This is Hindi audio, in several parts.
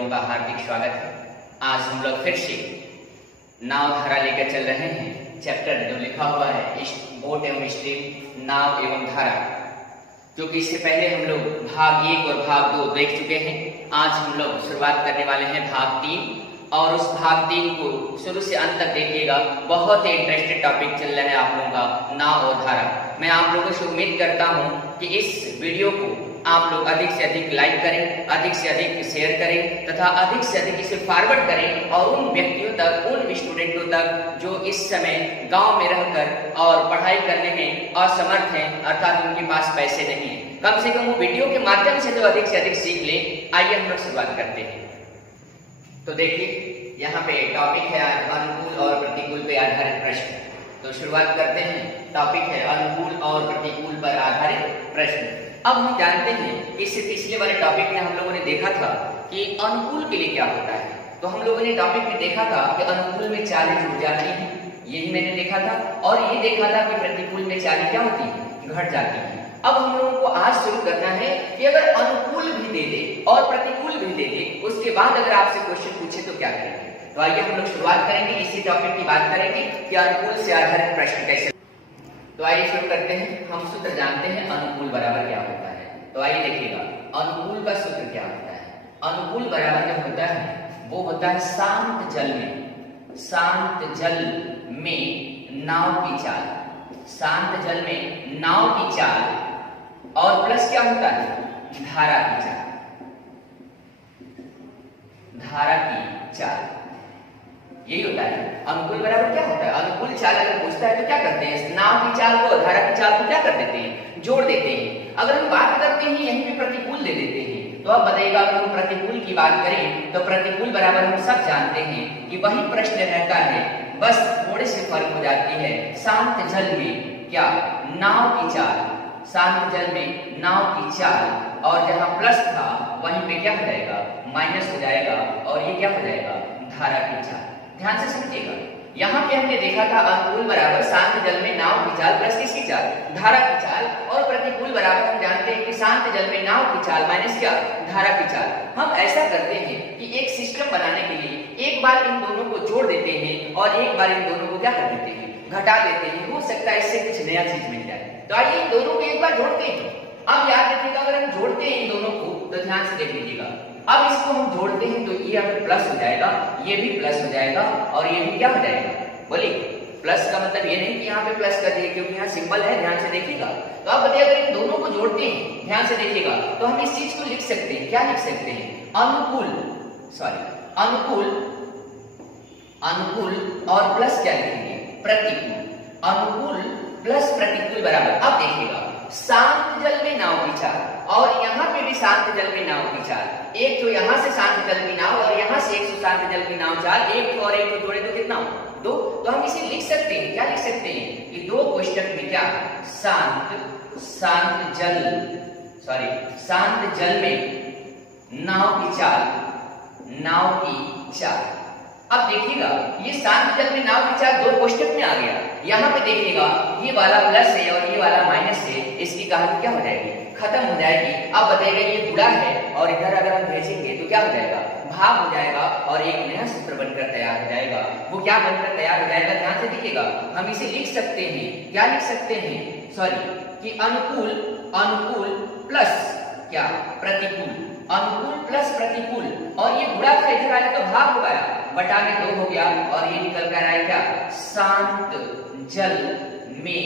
लोगों का हार्दिक स्वागत है। आज हम लोग फिर से नाव धारा लेकर चल रहे हैं। चैप्टर जो लिखा हुआ है बोट एवं स्ट्रीम, नाव एवं धारा, क्योंकि इससे पहले हम लोग भाग 1 और भाग 2 देख चुके हैं। आज हम लोग शुरुआत करने वाले हैं भाग 3 और उस भाग 3 को शुरू से अंत तक देखिएगा। बहुत ही इंटरेस्टेड टॉपिक चल रहा है आप लोगों का, नाव और धारा। मैं आप लोगों से उम्मीद करता हूं कि इस वीडियो को आप लोग अधिक से अधिक लाइक करें, अधिक से अधिक शेयर करें तथा अधिक से अधिक इसे फॉरवर्ड करें और उन व्यक्तियों तक, उन स्टूडेंटों तक जो इस समय गांव में रहकर और पढ़ाई करने में असमर्थ हैं, अर्थात उनके पास पैसे नहीं है, कम से कम वो वीडियो के माध्यम से तो अधिक से अधिक सीख ले। आइए हम लोग शुरुआत करते हैं। तो देखिए यहाँ पे टॉपिक है अनुकूल और प्रतिकूल पे आधारित प्रश्न। तो शुरुआत करते हैं। टॉपिक है अनुकूल और प्रतिकूल पर आधारित प्रश्न। अब हम जानते हैं कि इससे पिछले वाले टॉपिक में हम लोगों ने देखा था कि अनुकूल के लिए क्या होता है। तो हम लोगों ने टॉपिक में देखा था कि अनुकूल में चालें जुड़ जाती हैं, यही मैंने देखा था, और ये देखा था कि प्रतिकूल में चालें क्या होती है, घट जाती है। अब हम लोगों को आज शुरू करना है कि अगर अनुकूल भी दे दे और प्रतिकूल भी दे दे, उसके बाद अगर आपसे क्वेश्चन पूछे तो क्या करेंगे। तो आइए हम लोग शुरुआत करेंगे, इसी टॉपिक की बात करेंगे कि अनुकूल से आधारित प्रश्न कैसे। तो आइए शुरू करते हैं। हम सूत्र जानते हैं अनुकूल बराबर क्या होता है। तो आइए देखिएगा अनुकूल का सूत्र क्या होता है। अनुकूल बराबर जो होता है वो होता है शांत जल में नाव की चाल, शांत जल में नाव की चाल और प्लस क्या होता है, धारा की चाल, धारा की चाल, यही होता है। अनुकूल बराबर क्या होता है, अनुकूल चाल अगर पूछता है तो क्या करते हैं, नाव की चाल को धारा की चाल को क्या कर देते हैं, जोड़ देते हैं। अगर हम बात करते हैं यहीं पे प्रतिकूल ले लेते हैं, तो अब बताइएगा अगर हम प्रतिकूल की बात करें तो प्रतिकूल बराबर हम सब जानते हैं कि वही प्रश्न रहता है, बस थोड़े से फर्क हो जाती है। शांत जल में क्या, नाव की चाल, शांत जल में नाव की चाल, और जहां प्लस था वहीं पे क्या हो जाएगा, माइनस हो जाएगा, और ये क्या हो जाएगा, धारा की चाल। ध्यान से समझिएगा, यहाँ पे हमने देखा था अनुकूल बराबर शांत जल में नाव की चाल प्लस किसकी चाल, धारा की चाल, और प्रतिकूल बराबर हम जानते हैं कि शांत जल में नाव की चाल माइनस क्या, धारा की चाल। हम ऐसा करते हैं कि एक सिस्टम बनाने के लिए एक बार इन दोनों को जोड़ देते हैं और एक बार इन दोनों को क्या कर देते हैं, घटा देते हैं। हो सकता है इससे कुछ नया चीज मिल जाए। तो आइए इन दोनों को एक बार जोड़ते हैं। अब याद रखिएगा अगर हम जोड़ते हैं इन दोनों को तो ध्यान से देख लीजिएगा। अब इसको हम जोड़ते हैं तो ये हमें प्लस हो जाएगा, ये भी प्लस हो जाएगा, और ये भी क्या हो जाएगा, बोलिए। प्लस का मतलब ये नहीं कि यहाँ पे प्लस कर दिए, क्योंकि यहाँ सिंबल है, ध्यान से देखिएगा। तो आप बताइए अगर इन दोनों को जोड़ते हैं, ध्यान से देखिएगा, तो हम इस चीज को लिख सकते हैं, क्या लिख सकते हैं, अनुकूल और प्लस क्या लिखेंगे, प्रतिकूल। अनुकूल प्लस प्रतिकूल बराबर, अब देखिएगा शांत जल में नाव की चाल और यहाँ पे भी शांत जल में नाव की चाल, एक तो यहाँ से शांत जल की नाव और यहाँ से एक शांत जल की नाव चाल, एक और एक जोड़े तो कितना हो, 2। तो हम इसे लिख सकते हैं, क्या लिख सकते हैं कि 2 कोष्ठक में क्या, शांत जल में नाव की चाल। अब देखिएगा ये शांत जल में नाव की चाल 2 कोष्ठक में आ गया। यहाँ पे देखिएगा ये वाला प्लस है और ये वाला माइनस है, इसकी कहानी क्या हो जाएगी, खत्म हो जाएगी। अब बताइएगा ये गुणा है और इधर अगर हम भेजेंगे तो क्या हो जाएगा, भाग हो जाएगा, और एक नया सूत्र बनकर तैयार हो जाएगा। वो क्या बनकर तैयार हो जाएगा, ध्यान से देखिएगा। हम इसे लिख सकते हैं, क्या लिख सकते हैं, कि अनुकूल प्लस क्या, प्रतिकूल, अनुकूल प्लस प्रतिकूल, और ये गुणा था, इधर आया तो भाग हो गया, बटा में 2 हो गया, और ये निकल कर आया क्या, शांत जल में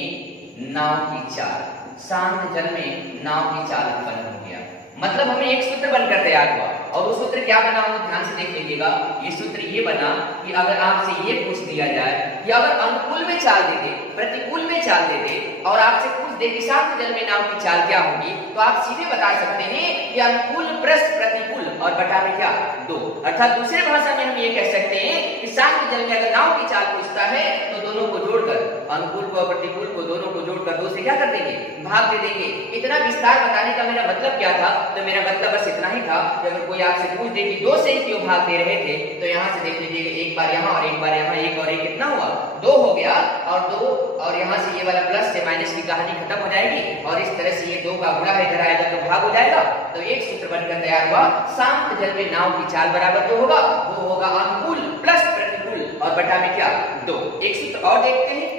नाव की चाल, शांत जल में नाव की चाल उत्पन्न हो गया। मतलब हमें एक सूत्र बनकर तैयार हुआ, और वो सूत्र क्या बना हो, ध्यान से देख लीजिएगा। ये सूत्र ये बना कि अगर आपसे ये पूछ दिया जाए कि अगर अनुकूल में चाल देते, प्रतिकूल में चाल देते, और आपसे पूछ दे कि शांत जल में नाव की चाल क्या होगी, तो आप सीधे बता सकते हैं कि अनुकूल प्लस प्रतिकूल और बटा में क्या, 2। अर्थात दूसरे भाषा में हम ये कह सकते हैं कि शांत जल में अगर नाव की चाल पूछता है तो दोनों को जोड़कर, अनुकूल को और प्रतिकूल को दोनों को जोड़कर 2 से क्या कर देंगे, भाग दे देंगे। इतना विस्तार बताने का मेरा मतलब क्या था, तो मेरा मतलब बस इतना ही था कि अगर कोई आपसे पूछ दे कि 2 से ही क्यों भाग दे रहे थे, तो यहाँ से देख लीजिए, एक बार यहाँ और एक बार यहाँ, एक और एक कितना हुआ, 2 हो गया, और 2 और यहाँ से ये वाला प्लस से माइनस की कहानी खत्म हो जाएगी, और इस तरह से ये 2 का गुणा इधर आएगा तो भाग हो जाएगा। तो एक सूत्र बनकर तैयार हुआ, शांत जल में नाव की चाल बराबर जो होगा वो होगा अनुकूल प्लस प्रतिकूल और बटा में क्या 2। एक सूत्र और देखते हैं।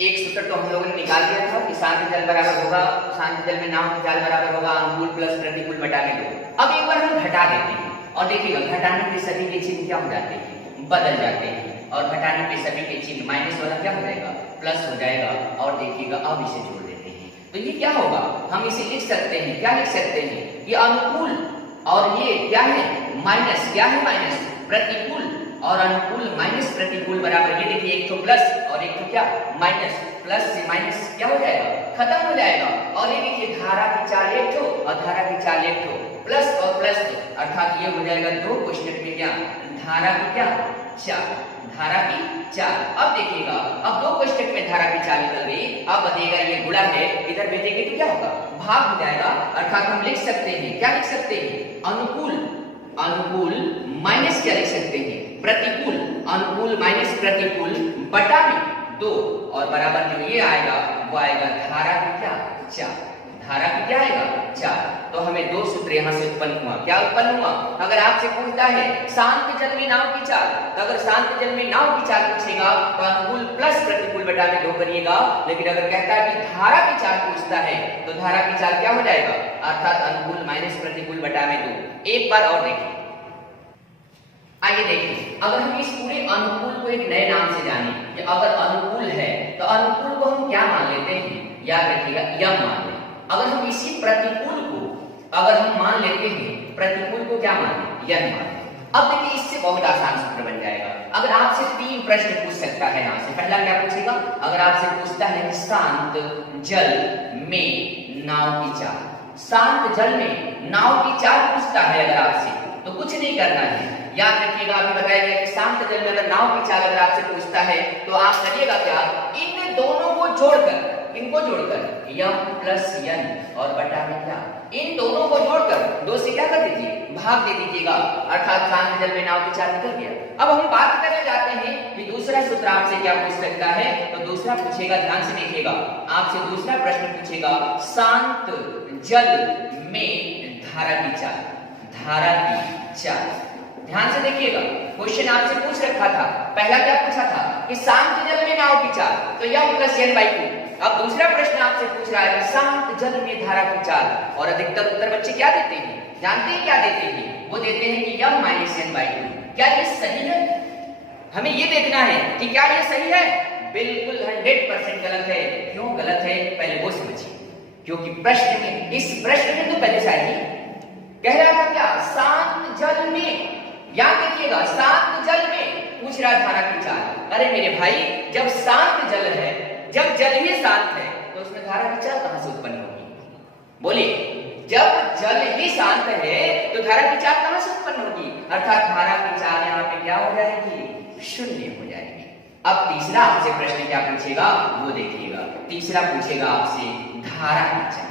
एक सूत्र तो हम लोगों ने निकाल दिया था कि शांत जल बराबर होगा, शांत जल में नाव की चाल बराबर होगा अनुकूल प्लस प्रतिकूल बटा में 2। अब एक बार हम घटा देते हैं और देखिएगा घटाने पे सभी के चिन्ह क्या हो जाते हैं, बदल जाते हैं, और घटाने पे सभी के चिन्ह माइनस वाला क्या हो जाएगा, प्लस हो जाएगा। और देखिएगा अब इसे जोड़ देते हैं तो ये क्या होगा, हम इसे लिख सकते हैं, क्या लिख सकते हैं, ये अनुकूल और ये क्या है माइनस, क्या है माइनस प्रतिकूल, और अनुकूल माइनस प्रतिकूल बराबर ये देखिए एक तो प्लस और एक तो क्या माइनस, प्लस से माइनस क्या हो जाएगा, खत्म हो जाएगा। और ये देखिए धारा की चाल एक तो और धारा की चाल एक तो, प्लस और प्लस अर्थात ये हो जाएगा 2 कोष्ठक में क्या धारा की क्या चाल, धारा की चाल। अब देखिएगा अब 2 कोष्ठक में धारा की चाल निकल गई, अब बनेगा ये गुणा है, इधर भेजेंगे तो क्या होगा भाग हो जाएगा। अर्थात हम लिख सकते हैं, क्या लिख सकते हैं, अनुकूल, अनुकूल माइनस क्या लिख सकते हैं प्रतिकूल, अनुकूल माइनस प्रतिकूल बटा में 2 और बराबर जो ये आएगा वो आएगा धारा की क्या चाल, धारा की क्या आएगा चाल। तो हमें 2 सूत्र यहाँ से उत्पन्न हुआ, क्या उत्पन्न हुआ, अगर आपसे पूछता है शांत जल में नाव की चाल, तो अगर शांत जल में नाव की चाल पूछेगा तो अनुकूल प्लस प्रतिकूल बटा में 2 करिएगा। लेकिन अगर कहता है कि धारा की चाल पूछता है तो धारा की चाल क्या हो जाएगा, अर्थात अनुकूल माइनस प्रतिकूल बटा में 2। एक बार और देखिए, आइए देखिए, अगर हम इस पूरे अनुकूल को एक नए नाम से जाने कि अगर अनुकूल है तो अनुकूल को हम क्या मान लेते हैं, याद रखिएगा यम मान लें। अगर हम इसी प्रतिकूल को अगर हम मान लेते हैं, प्रतिकूल को क्या मान लें, यम मान लें। अब देखिए इससे बहुत आसान सूत्र बन जाएगा। अगर आपसे 3 प्रश्न पूछ सकता है यहाँ से, पहला क्या पूछेगा, अगर आपसे पूछता है शांत जल में नाव की चाल, शांत जल में नाव की चाल पूछता है अगर आपसे तो कुछ नहीं करना है, याद रखिएगा अभी बताया गया कि शांत जल में अगर नाव की चाल अगर आपसे पूछता है तो आप करिएगा क्या, इन दोनों को जोड़कर, इनको जोड़कर यम प्लस यन और बटा में क्या, इन दोनों को जोड़कर 2 से क्या कर दीजिए भाग दे दीजिएगा, अर्थात शांत जल में नाव की चाल निकल गया। अब हम बात करने जाते हैं कि दूसरा सूत्र आपसे क्या पूछ सकता है, तो दूसरा पूछेगा, ध्यान से देखिएगा, आपसे दूसरा प्रश्न पूछेगा शांत जल में धारा की चाल, धारा की चाल। ध्यान से देखिएगा, क्वेश्चन आपसे पूछ रखा था, पहला क्या पूछा था कि शांत जल में नाव की चाल, तो यम प्लस एन बाई 2। अब दूसरा प्रश्न आपसे पूछ रहा है कि शांत जल में धारा की चाल, और अधिकतर उत्तर बच्चे क्या देते हैं, जानते हैं क्या देते हैं, वो देते हैं कि यम माइनस एन बाई 2। क्या ये सही है, हमें ये देखना है कि क्या ये सही है, बिल्कुल 100% गलत है। क्यों गलत है पहले वो समझिए, क्योंकि प्रश्न में, इस प्रश्न में तो पहले चाहिए कह रहा था क्या, शांत जल में, याद रखिएगा शांत जल में पूछ रहा धारा की चाल। अरे मेरे भाई, जब शांत जल है, जब जल ही शांत है तो उसमें धारा की चाल कहां से उत्पन्न होगी, बोलिए, जब जल ही शांत है तो धारा की चाल कहां से उत्पन्न होगी, अर्थात धारा की चाल यहाँ पे क्या हो जाएगी, शून्य हो जाएगी। अब तीसरा आपसे प्रश्न क्या पूछेगा वो देखिएगा, तीसरा पूछेगा आपसे धारा की चाल।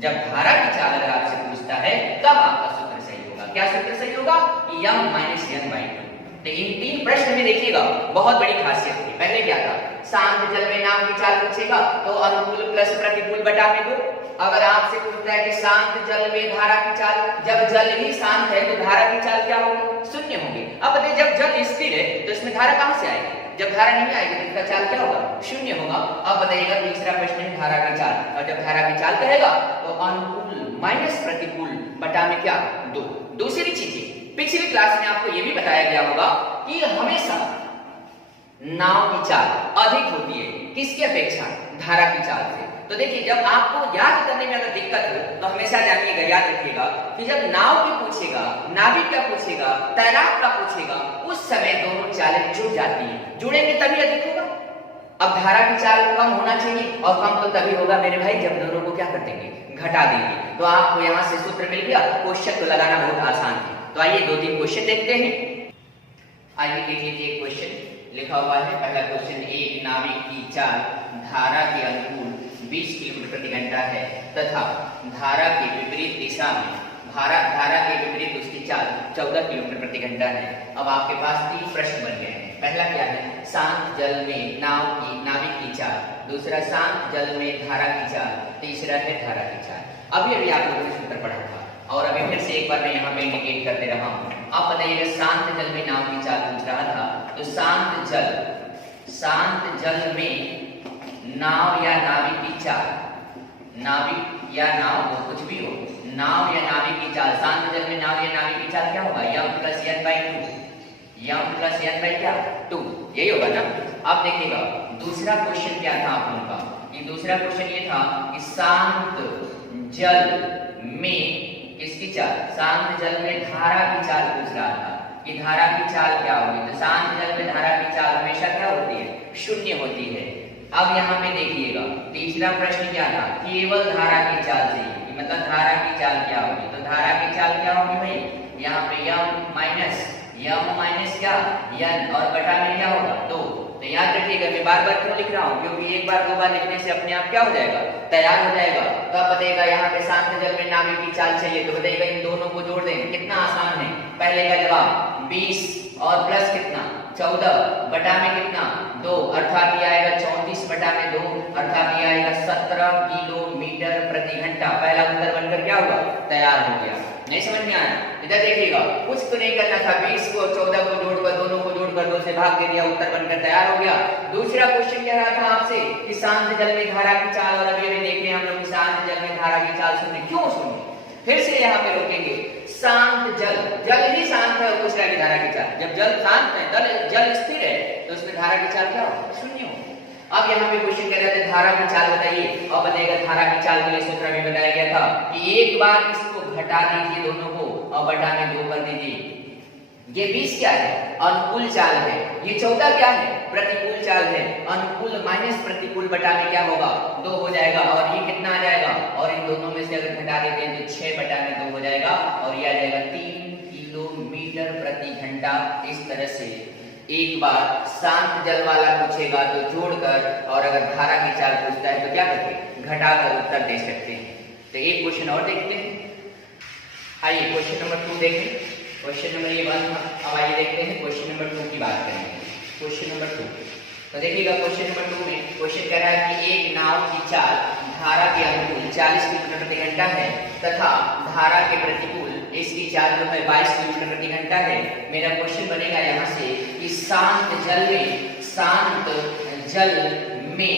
जब धारा की चाल अगर आपसे पूछता है तब आपका सूत्र सही होगा, क्या सूत्र सही होगा, यम माइनस एन बाई 2। तो इन 3 प्रश्न में देखिएगा बहुत बड़ी खासियत थी। पहले क्या था, शांत जल में नाव की चाल पूछेगा तो अनुकूल प्लस प्रतिकूल बटा में 2। अगर आपसे पूछता है कि शांत जल में धारा की चाल, जब जल ही शांत है तो धारा की चाल क्या होगी, शून्य होगी। अब बताइए जब जल स्थिर है तो इसमें धारा कहां से आएगी, जब धारा नहीं आएगी तो इसका चाल क्या होगा, शून्य होगा। अब बताइएगा तीसरा प्रश्न है धारा की चाल, और जब धारा की चाल कहेगा तो अनुकूल माइनस प्रतिकूल बटा में क्या 2। दूसरी चीजें पिछली क्लास में आपको यह भी बताया गया होगा कि हमेशा नाव की चाल अधिक होती है किसकी अपेक्षा, धारा की चाल से। तो देखिए जब आपको याद करने में अगर दिक्कत हो तो हमेशा जानिएगा, याद रखिएगा कि जब नाव की पूछेगा, नाविक का पूछेगा, तैराक का पूछेगा, उस समय दोनों चालें जुड़ जाती हैं, जुड़ेंगे तभी अधिक होगा। अब धारा की चाल कम होना चाहिए, और कम तो तभी होगा मेरे भाई जब दोनों को क्या कर देंगे, घटा देंगे। तो आपको यहाँ से सूत्र मिल गया, क्वेश्चन तो लगाना बहुत आसान है। तो आइए 2-3 क्वेश्चन देखते हैं। आइए देख लीजिए, क्वेश्चन लिखा हुआ है। पहला क्वेश्चन, एक नाविक की चाल धारा के अनुकूल 20 किलोमीटर प्रति घंटा है तथा धारा के विपरीत दिशा में धारा के विपरीत उसकी चाल 14 किलोमीटर प्रति घंटा है। अब आपके पास 3 प्रश्न बन गए हैं। पहला क्या है, शांत जल में नाविक की चाल, दूसरा शांत जल में धारा की चाल, तीसरा है धारा की चाल। अभी आप लोगों ने सूत्र पढ़ा था और अभी फिर से एक बार मैं यहाँ पे इंडिकेट कर दे रहा हूँ। आप बताइएगा शांत जल में नाव की चाल पूछ रहा था, तो शांत जल में नाव या नाविक की चाल, नाविक या नाव वो कुछ भी हो, नाव या नाविक की चाल, शांत जल में नाव या नाविक की चाल क्या होगा, m plus n by 2, m plus n by क्या 2, यही होगा ना। अब देखिएगा दूसरा क्वेश्चन क्या था आप लोगों का, कि दूसरा क्वेश्चन ये था कि शांत जल में किसकी चाल, शांत जल में धारा की चाल पूछ रहा था कि धारा की चाल क्या होगी। तो शांत जल में धारा की चाल हमेशा क्या होती है, शून्य होती है। अब यहाँ पे देखिएगा तीसरा प्रश्न क्या था, केवल धारा की चाल चाहिए, मतलब धारा की चाल क्या होगी। तो धारा की चाल क्या होगी भाई, यहाँ पे m माइनस क्या n और बटा में क्या होगा 2। तो याद रखिएगा मैं बार बार क्यों लिख रहा हूँ, क्योंकि एक बार दो बार लिखने से अपने आप क्या हो जाएगा, तैयार हो जाएगा। तो अब बताइएगा यहाँ पे शांत जल में नाविक की चाल चाहिए, तो बताइएगा इन दोनों को जोड़ दें, कितना आसान है। पहले का जवाब 20 और प्लस कितना 14 बटा में कितना 2, अर्थात ये आएगा 34 बटा में 2, अर्थात ये आएगा 17 किलोमीटर प्रति घंटा। पहला उत्तर बनकर क्या हुआ, तैयार हो गया। नहीं समझ में आया, इधर देखिएगा कुछ तो नहीं करना था, 20 को 14 को जोड़कर दोनों को जोड़कर 2 से भाग दे दिया, उत्तर बनकर तैयार हो गया। दूसरा क्वेश्चन कह रहा था आपसे कि शांत जल में धारा की चाल, और अभी अभी देख रहे हैं हम लोग शांत जल में धारा की चाल शून्य, क्यों शून्य। फिर से यहाँ पे रोकेंगे, शांत जल ही शांत है और पूछ रहा है कि धारा की चाल, जब जल शांत है, जल स्थिर है, तो उसमें धारा की चाल क्या हो, शून्य हो। अब यहाँ पे क्वेश्चन कह रहे थे धारा की चाल बताइए, और बताइएगा धारा की चाल के लिए सूत्र भी बताया गया था कि एक बार इसको घटा दीजिए दोनों को और बटा में 2 कर दीजिए। ये 20 क्या है, अनुकूल चाल है, ये 14 क्या है, प्रतिकूल चाल है। अनुकूल माइनस प्रतिकूल बटा में क्या होगा 2 हो जाएगा, और ये कितना आ जाएगा, और इन दोनों में से अगर घटा देते हैं तो 6 बटा में 2 हो जाएगा, और ये आ जाएगा 3 किलोमीटर प्रति घंटा। इस तरह से एक बार शांत जल वाला पूछेगा तो जोड़कर, और अगर धारा की चाल पूछता है तो क्या करके घटाकर उत्तर दे सकते हैं। तो एक क्वेश्चन और देखते हैं, आइए क्वेश्चन नंबर 2 देखें। क्वेश्चन नंबर ये 1 था, अब आइए देखते हैं क्वेश्चन नंबर 2 की बात करेंगे। क्वेश्चन नंबर 2, तो देखिएगा क्वेश्चन नंबर 2 में क्वेश्चन कह रहा है कि एक नाव की चाल धारा के अनुकूल 40 किलोमीटर प्रति घंटा है तथा धारा के प्रतिकूल इसकी चाल जो है 22 किलोमीटर प्रति घंटा है। मेरा क्वेश्चन बनेगा यहाँ से कि शांत जल में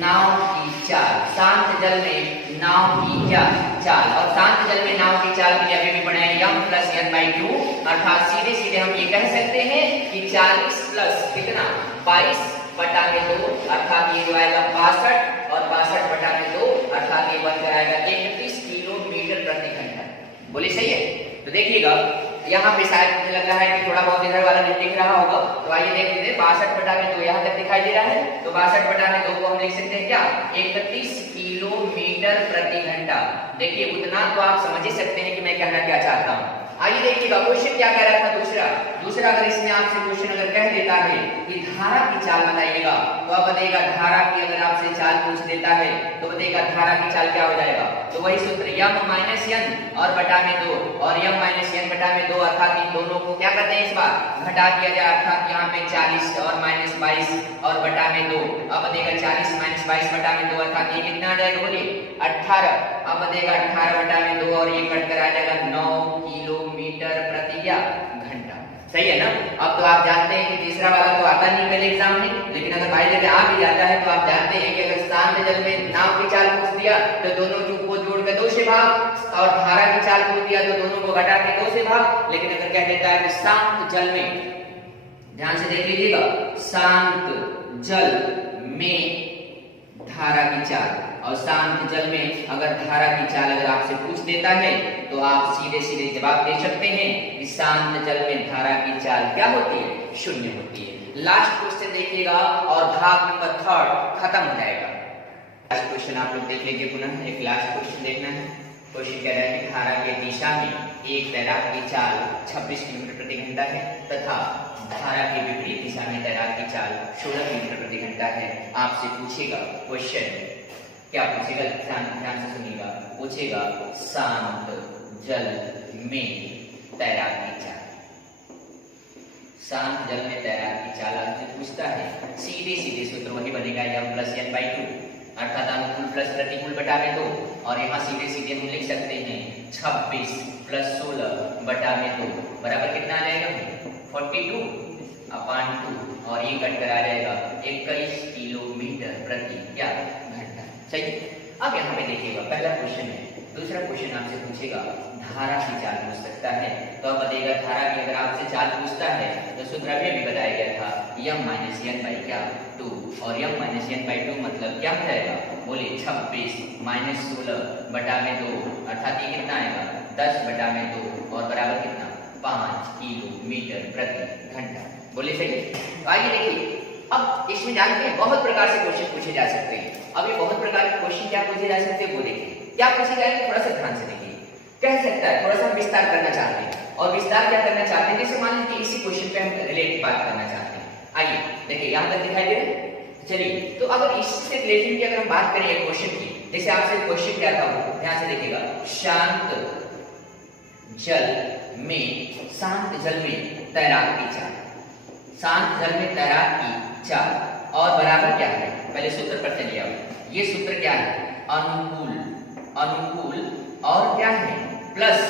नाव की चाल, शांत जल में नाव की क्या चाल, और शांत जल में नाव की चाल के लिए अभी भी बनाए m प्लस n बाई 2, अर्थात सीधे सीधे हम ये कह सकते हैं कि 40 प्लस कितना 22 बटा में 2, अर्थात ये जो आएगा 62, और 62 बटा में 2, अर्थात ये बनकर आएगा 31 किलोमीटर प्रति घंटा। बोलिए सही है। तो देखिएगा यहाँ पे शायद मुझे लग रहा है कि थोड़ा बहुत इधर वाला नहीं दिख रहा होगा, तो आइए देख लीजिए 62 बटा में 2 यहाँ तक दिखाई दे रहा है, तो 62 बटा में 2 को हम लिख सकते हैं क्या 31 किलोमीटर प्रति घंटा। देखिए उतना तो आप समझ ही सकते हैं कि मैं कहना क्या चाहता हूँ। आइए देखिएगा क्वेश्चन क्या कह रहा था दूसरा अगर इसमें आपसे क्वेश्चन अगर कह देता है कि धारा की चाल बताइएगा, तो आप बताइएगा धारा की अगर आपसे चाल पूछ देता है तो बताइएगा धारा की चाल क्या हो जाएगा। तो वही सूत्र m माइनस n और बटा में 2, और m माइनस n बटा में 2, अर्थात इन दोनों को क्या करते हैं इस बार घटा दिया जाए, अर्थात यहाँ पे 40 और माइनस 22 और बटा में 2। अब बताइएगा 40 माइनस 22 बटा में 2, अर्थात ये कितना आ जाएगा बोलिए 18। अब बताइएगा 18 बटा में 2 और ये कट कर आ जाएगा 9 किलोमीटर प्रति घंटा। सही है ना। अब तो आप जानते हैं कि तीसरा वाला तो आता नहीं पहले एग्जाम में, लेकिन अगर भाई जैसे आ भी जाता है तो आप जानते हैं कि अगर शांत जल में नाव की चाल पूछ दिया तो दोनों को जोड़कर 2 से भाग, और धारा की चाल पूछ दिया तो दोनों को घटा के 2 से भाग। लेकिन अगर कह देता है कि शांत जल में, ध्यान से देख लीजिएगा, शांत जल में धारा की चाल, और शांत जल में अगर धारा की चाल अगर आपसे पूछ देता है तो आप सीधे सीधे जवाब दे सकते हैं कि शांत जल में धारा की चाल क्या होती है, शून्य होती है। लास्ट क्वेश्चन देखिएगा और भाग नंबर 3 खत्म हो जाएगा। लास्ट क्वेश्चन आप लोग देख लीजिए पुनः, एक लास्ट क्वेश्चन देखना है। क्वेश्चन कह रहा है कि धारा के दिशा में एक तैराक की चाल 26 किलोमीटर प्रति घंटा है तथा धारा के विपरीत दिशा में तैराक की चाल 16 किलोमीटर प्रति घंटा है। आपसे पूछेगा क्वेश्चन क्या पूछेगा, ध्यान से सुनिएगा, पूछेगा शांत जल में तैराक की चाल। शांत जल में तैराक की चाल आपसे पूछता है, सीधे सीधे सूत्र वही बनेगा m प्लस n बाई 2, अर्थात अनुकूल प्लस प्रतिकूल बटा में 2। और यहाँ सीधे सीधे हम लिख सकते हैं 26 प्लस 16 बटा में 2 बराबर कितना आ जाएगा 42/2 और ये कट कर आ जाएगा 21 किलोमीटर प्रति क्या घंटा। सही। अब यहाँ पे देखिएगा पहला क्वेश्चन है, दूसरा क्वेश्चन आपसे पूछेगा धारा की चाल पूछ सकता है। तो अब बताइएगा धारा की अगर आपसे चाल पूछता है तो सूत्र अभी भी बताया गया था m माइनस n बाई क्या 2 और m माइनस n बाई 2 मतलब क्या हो जाएगा बोलिए 26 माइनस 16 बटा में 2 अर्थात ये कितना आएगा 10 बटा में 2 और बराबर कितना 5 किलोमीटर प्रति घंटा। बोलिए सही। तो आइए देखिए अब इसमें जानते हैं बहुत प्रकार से क्वेश्चन पूछे जा सकते हैं। अब ये बहुत प्रकार के क्वेश्चन क्या पूछे जा सकते हैं वो देखिए। क्या पूछे जाएंगे थोड़ा सा ध्यान से देखिए। कह सकता है थोड़ा सा विस्तार करना चाहते हैं और विस्तार क्या करना चाहते हैं जैसे मान लीजिए इसी क्वेश्चन पे हम रिलेटेड बात करना चाहते हैं। आइए देखिए यहाँ तक दिखाई दे रहा है। चलिए तो अगर इससे रिलेटेड की अगर हम बात करें एक क्वेश्चन की, जैसे आपसे क्वेश्चन क्या था ध्यान से देखिएगा। शांत जल में तैराक की चाल, शांत जल में तैराक की चाल और बराबर क्या है पहले सूत्र पर चलिए। अब ये सूत्र क्या है अनुकूल और क्या है प्लस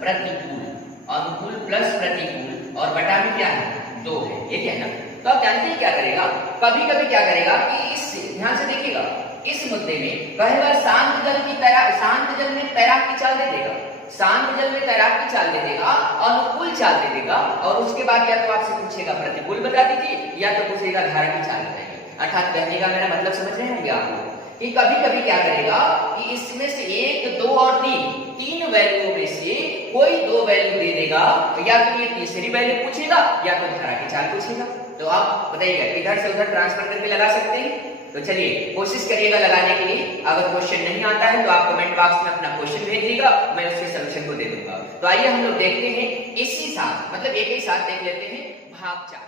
प्रतिकूल, अनुकूल प्लस प्रतिकूल और बटा में क्या है 2 है। ये क्या है ना। तो आप जानते हैं क्या करेगा कभी कभी क्या करेगा कि इस ध्यान से देखिएगा इस मुद्दे में कई बार शांत जल में तैराक की चाल दे देगा, शांत जल में तैराक की चाल दे देगा, अनुकूल चाल दे देगा और उसके बाद या तो आपसे पूछेगा प्रतिकूल बता दीजिए या तो पूछेगा धारा की चाल बताइए। अर्थात कहने का मेरा मतलब समझ रहे हैं आप कि कभी कभी क्या करेगा कि इसमें से 1, 2 और 3 वैल्यूओं में से कोई 2 वैल्यू दे देगा, या तो ये तीसरी वैल्यू पूछेगा या तो धारा की चाल पूछेगा। तो आप बताइएगा इधर से उधर ट्रांसफर करके लगा सकते हैं। तो चलिए कोशिश करिएगा लगाने के लिए। अगर क्वेश्चन नहीं आता है तो आप कमेंट बॉक्स में अपना क्वेश्चन भेज दीजिएगा, मैं उसके सॉल्यूशन को दे दूंगा। तो आइए हम लोग देखते हैं इसी साथ मतलब एक ही साथ देख लेते हैं भाग 4।